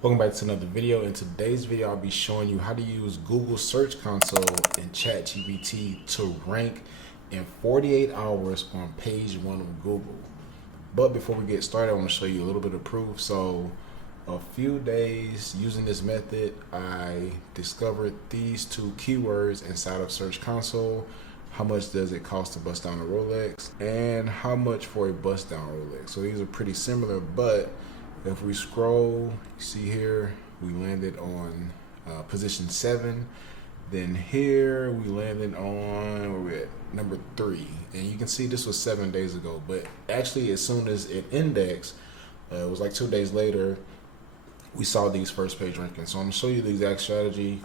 Welcome back to another video. In today's video, I'll be showing you how to use Google Search Console and ChatGPT to rank in 48 hours on page 1 of Google. But before we get started, I want to show you a little bit of proof. So a few days using this method, I discovered these two keywords inside of Search Console. How much does it cost to bust down a Rolex, and how much for a bust down Rolex? So these are pretty similar, but if we scroll, you see here, we landed on position 7. Then here we landed on, where we at, number 3. And you can see this was 7 days ago, but actually as soon as it indexed, it was like 2 days later, we saw these first page rankings. So I'm gonna show you the exact strategy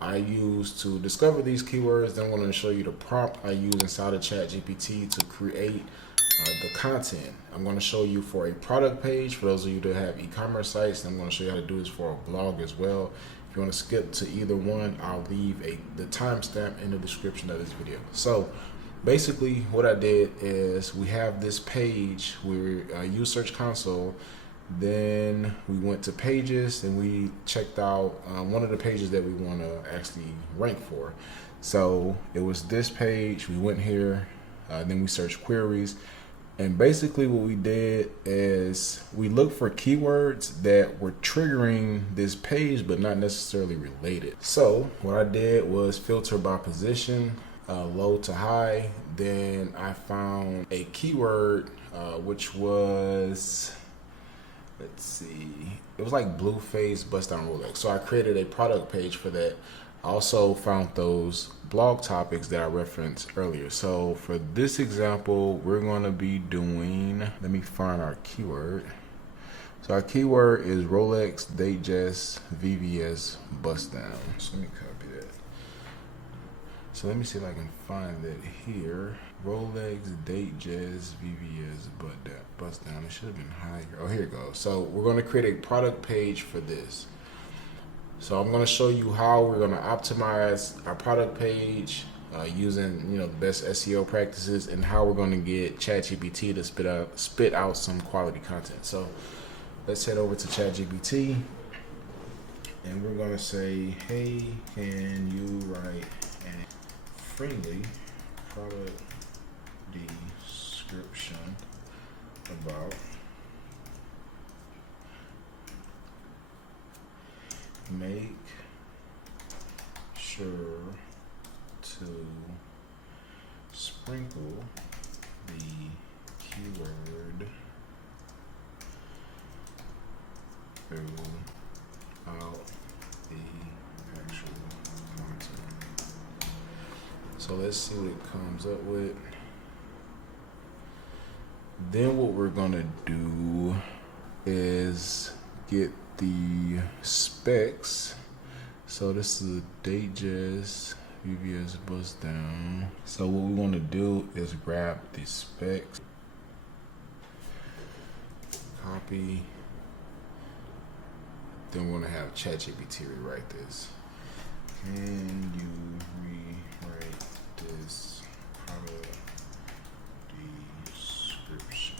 I use to discover these keywords. Then I'm going to show you the prompt I use inside of ChatGPT to create the content. I'm going to show you for a product page for those of you that have e-commerce sites, and I'm going to show you how to do this for a blog as well. If you want to skip to either one, I'll leave the timestamp in the description of this video. So basically what I did is we have this page where I use Search Console. Then we went to pages and we checked out one of the pages that we want to actually rank for. So it was this page. We went here, then we searched queries. And basically what we did is we looked for keywords that were triggering this page but not necessarily related. So what I did was filter by position, low to high. Then I found a keyword which was, let's see, it was like blue face bust down Rolex. So I created a product page for that. I also found those blog topics that I referenced earlier. So for this example, we're going to be doing, let me find our keyword. So our keyword is Rolex Datejust VVS bust down. So let me copy that. So let me see if I can find it here. Rolex Datejust VVS bust down. It should have been higher. Oh, here it goes. So we're going to create a product page for this. So I'm going to show you how we're going to optimize our product page using the best SEO practices, and how we're going to get ChatGPT to spit out some quality content. So let's head over to ChatGPT, and we're going to say, hey, can you write a friendly product description about make sure to sprinkle the keyword throughout the actual content. So let's see what it comes up with. Then what we're gonna do is get the specs. So this is a Datejust VVS bust down. So what we want to do is grab the specs, copy. Then we're gonna have ChatGPT rewrite this. Can you rewrite this product description?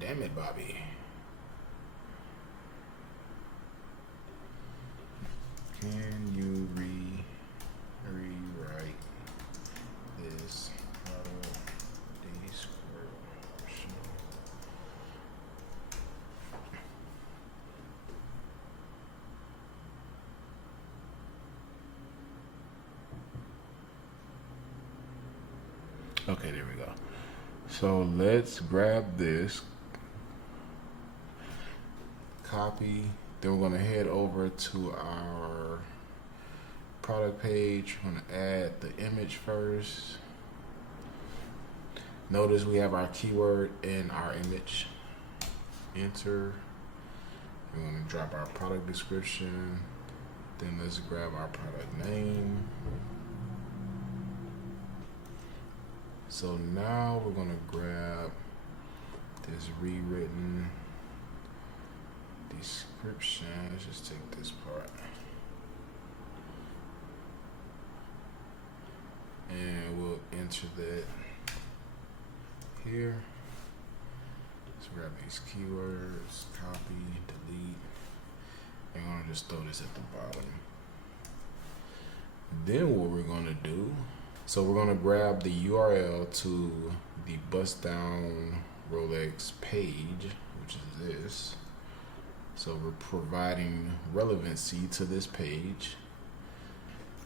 Damn it, Bobby. Can you rewrite this product description? Okay, there we go. So let's grab this, copy. Then we're going to head over to our product page. We're going to add the image first. Notice we have our keyword in our image. Enter. We're going to drop our product description. Then let's grab our product name. So now we're going to grab this rewritten description. Let's just take this part. And we'll enter that here. Let's grab these keywords, copy, delete. And I'm gonna just throw this at the bottom. Then what we're gonna do, so we're gonna grab the URL to the bust down Rolex page, which is this. So we're providing relevancy to this page.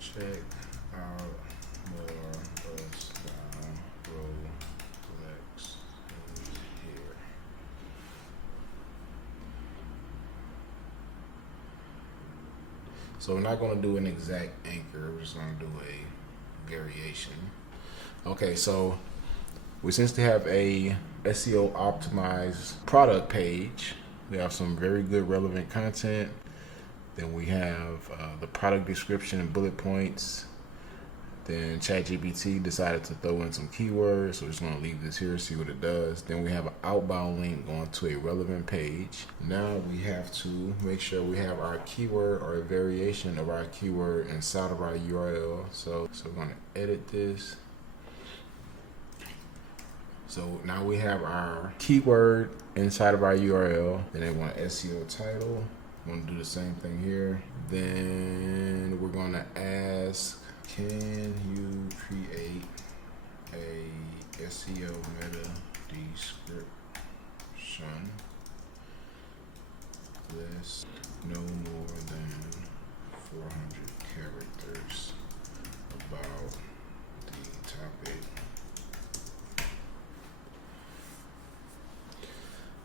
Check out more bust down Rolex here. So we're not going to do an exact anchor. We're just going to do a variation. Okay, so we essentially have a SEO optimized product page. We have some very good relevant content. Then we have the product description and bullet points. Then ChatGPT decided to throw in some keywords, so we're just going to leave this here, see what it does. Then we have an outbound link going to a relevant page. Now we have to make sure we have our keyword or a variation of our keyword inside of our URL. So we're going to edit this. So now we have our keyword inside of our URL. Then they want SEO title. I'm going to do the same thing here. Then we're going to ask, can you create a SEO meta description? Less no more than 400 characters about the topic.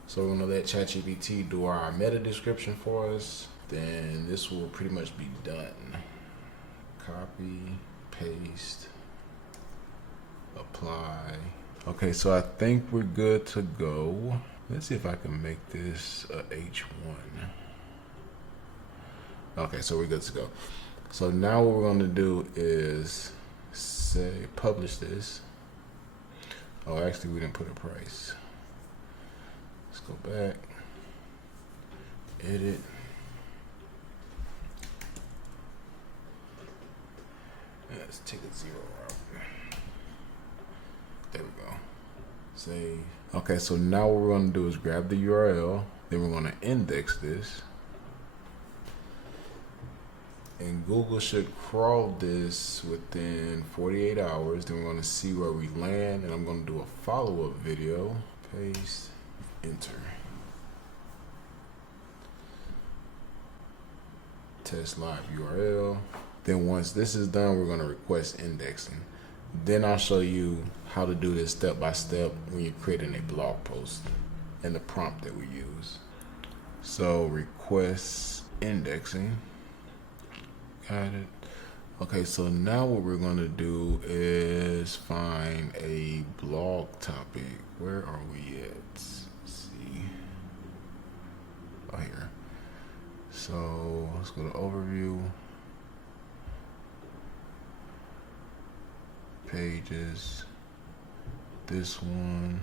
So we're going to let ChatGPT do our meta description for us. Then this will pretty much be done. Copy, paste, apply. Okay, so I think we're good to go. Let's see if I can make this a H1. Okay, so we're good to go. So now what we're going to do is say publish this. Oh, actually we didn't put a price. Let's go back, edit. Let's take a 0 out. There we go. Save. Okay, so now what we're going to do is grab the URL. Then we're going to index this. And Google should crawl this within 48 hours. Then we're going to see where we land. And I'm going to do a follow-up video. Paste, enter. Test live URL. Then once this is done, we're going to request indexing. Then I'll show you how to do this step by step when you're creating a blog post and the prompt that we use. So request indexing. Got it. Okay, so now what we're going to do is find a blog topic. Where are we at? Let's see. Oh, here. So let's go to overview. Pages, this one,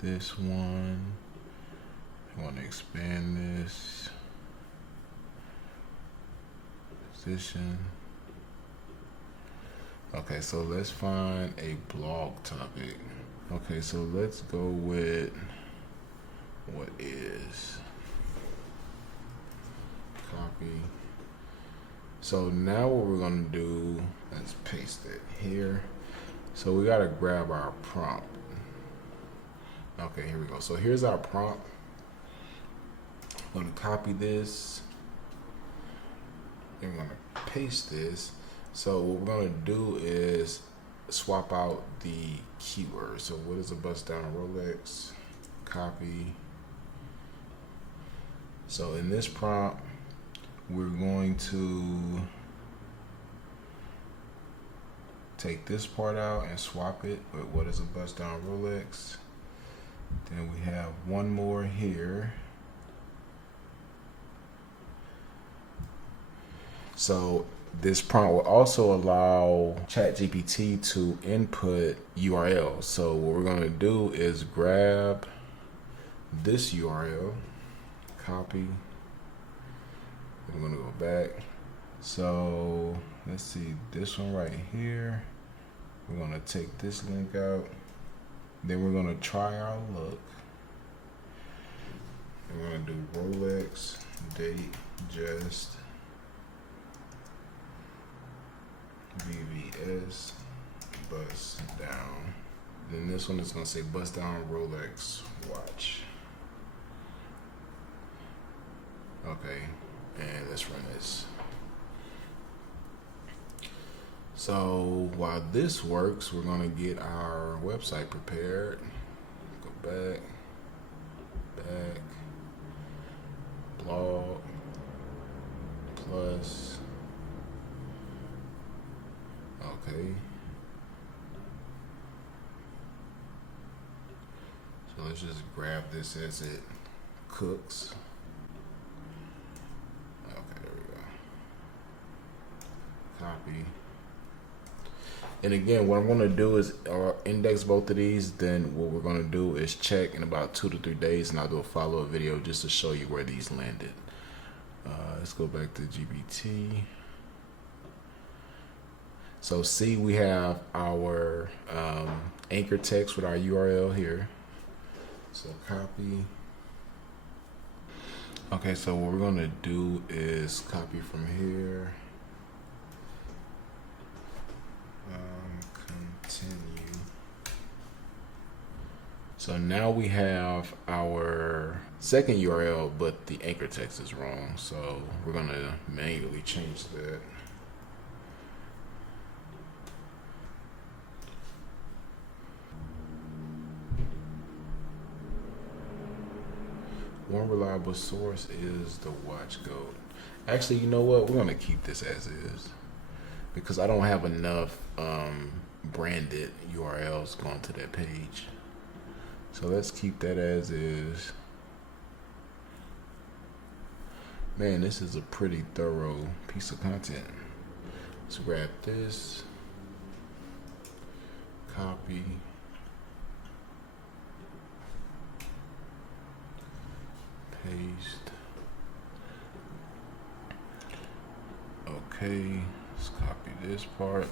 I want to expand this, position. Okay, so let's find a blog topic. Okay, so let's go with what is. Copy. So now what we're gonna do, let's paste it here. So we gotta grab our prompt. Okay, here we go. So here's our prompt. I'm gonna copy this. Then we're gonna paste this. So what we're gonna do is swap out the keyword. So what is a bust down Rolex? Copy. So in this prompt, we're going to take this part out and swap it with what is a bust down Rolex. Then we have one more here. So this prompt will also allow ChatGPT to input URLs. So what we're going to do is grab this URL, copy. I'm gonna go back. So let's see this one right here. We're gonna take this link out. Then we're gonna try our luck. We're gonna do Rolex date just VVS bust down. Then this one is gonna say bust down Rolex watch. Okay, and let's run this. So while this works, we're gonna get our website prepared. Go back, blog, plus, okay. So let's just grab this as it cooks. Okay, there we go. Copy. And again, what I'm going to do is index both of these. Then what we're going to do is check in about 2 to 3 days, and I'll do a follow-up video just to show you where these landed. Let's go back to GPT. So see, we have our anchor text with our URL here. So copy. Okay, so what we're going to do is copy from here. Continue. So now we have our second URL, but the anchor text is wrong. So we're gonna manually change that. One reliable source is the watch code. Actually, you know what? We're gonna keep this as is because I don't have enough branded URLs going to that page. So let's keep that as is. Man, this is a pretty thorough piece of content. Let's grab this, copy, paste. Okay, let's copy this part.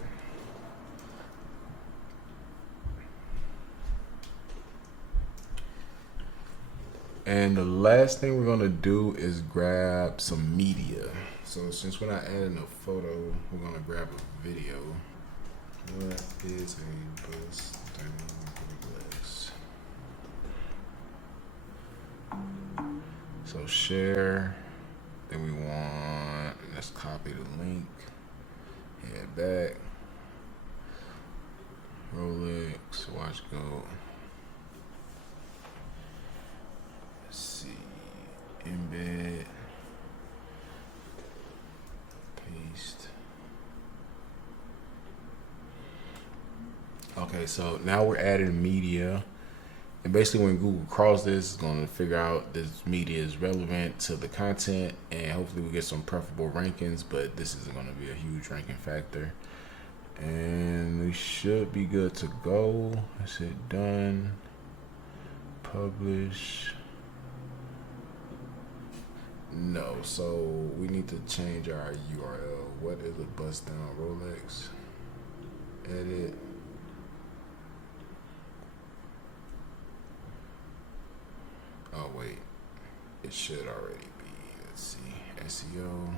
And the last thing we're gonna do is grab some media. So since we're not adding a photo, we're gonna grab a video. What is a bust down Rolex? So share. Then we want, let's copy the link. Head back. Rolex watch go. Embed, paste. Okay, so now we're adding media, and basically when Google crawls this, it's going to figure out this media is relevant to the content, and hopefully we get some preferable rankings, but this isn't going to be a huge ranking factor. And we should be good to go. Let's hit done, publish. No, so we need to change our URL. What is a bust down Rolex? Edit. Oh wait, it should already be. Let's see, SEO.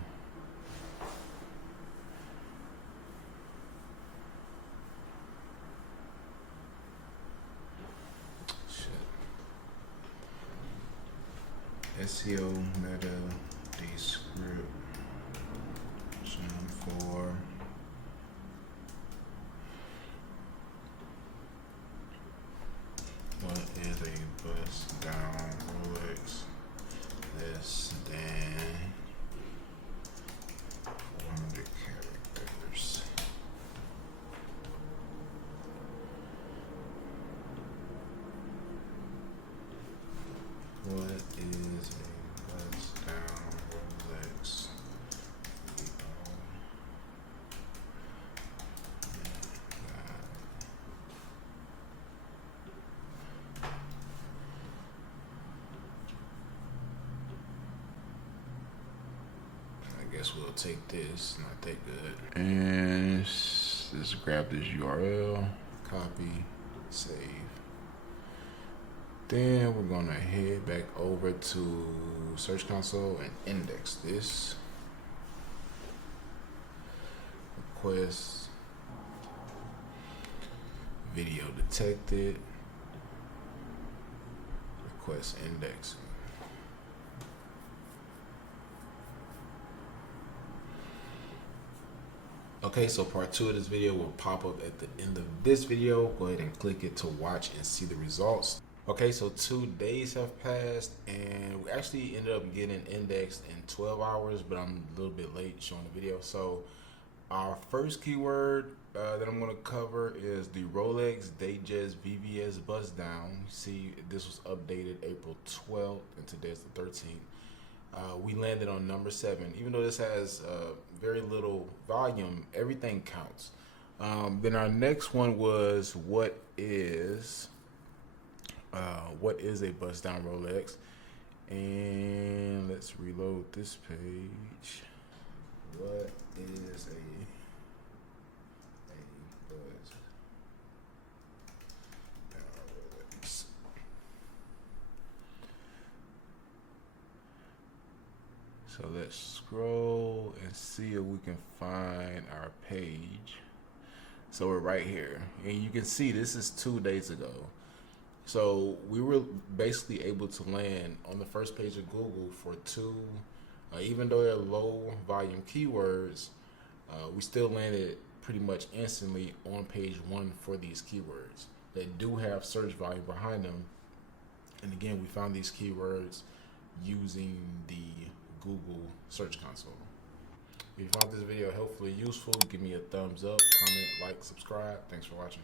SEO meta description for what is a bust down Rolex less than 400 characters. What is a bust down Rolex? guess we'll take this, not that good. And just grab this URL, copy, save. Then we're gonna head back over to Search Console and index this. Request video detected. Request indexing. Okay, so part 2 of this video will pop up at the end of this video. Go ahead and click it to watch and see the results. Okay, so 2 days have passed and we actually ended up getting indexed in 12 hours, but I'm a little bit late showing the video. So our first keyword that I'm going to cover is the Rolex Datejust VVS bust down. You see, this was updated April 12th and today's the 13th. We landed on number 7. Even though this has very little volume, everything counts. Then our next one was what is a bust down Rolex? And let's reload this page. What is a bust down Rolex? So let's scroll and see if we can find our page. So we're right here, and you can see this is 2 days ago. So we were basically able to land on the first page of Google for 2, even though they're low volume keywords, we still landed pretty much instantly on page 1 for these keywords that do have search volume behind them. And again, we found these keywords using the Google Search Console. If you found this video helpfully useful, give me a thumbs up, comment, like, subscribe. Thanks for watching.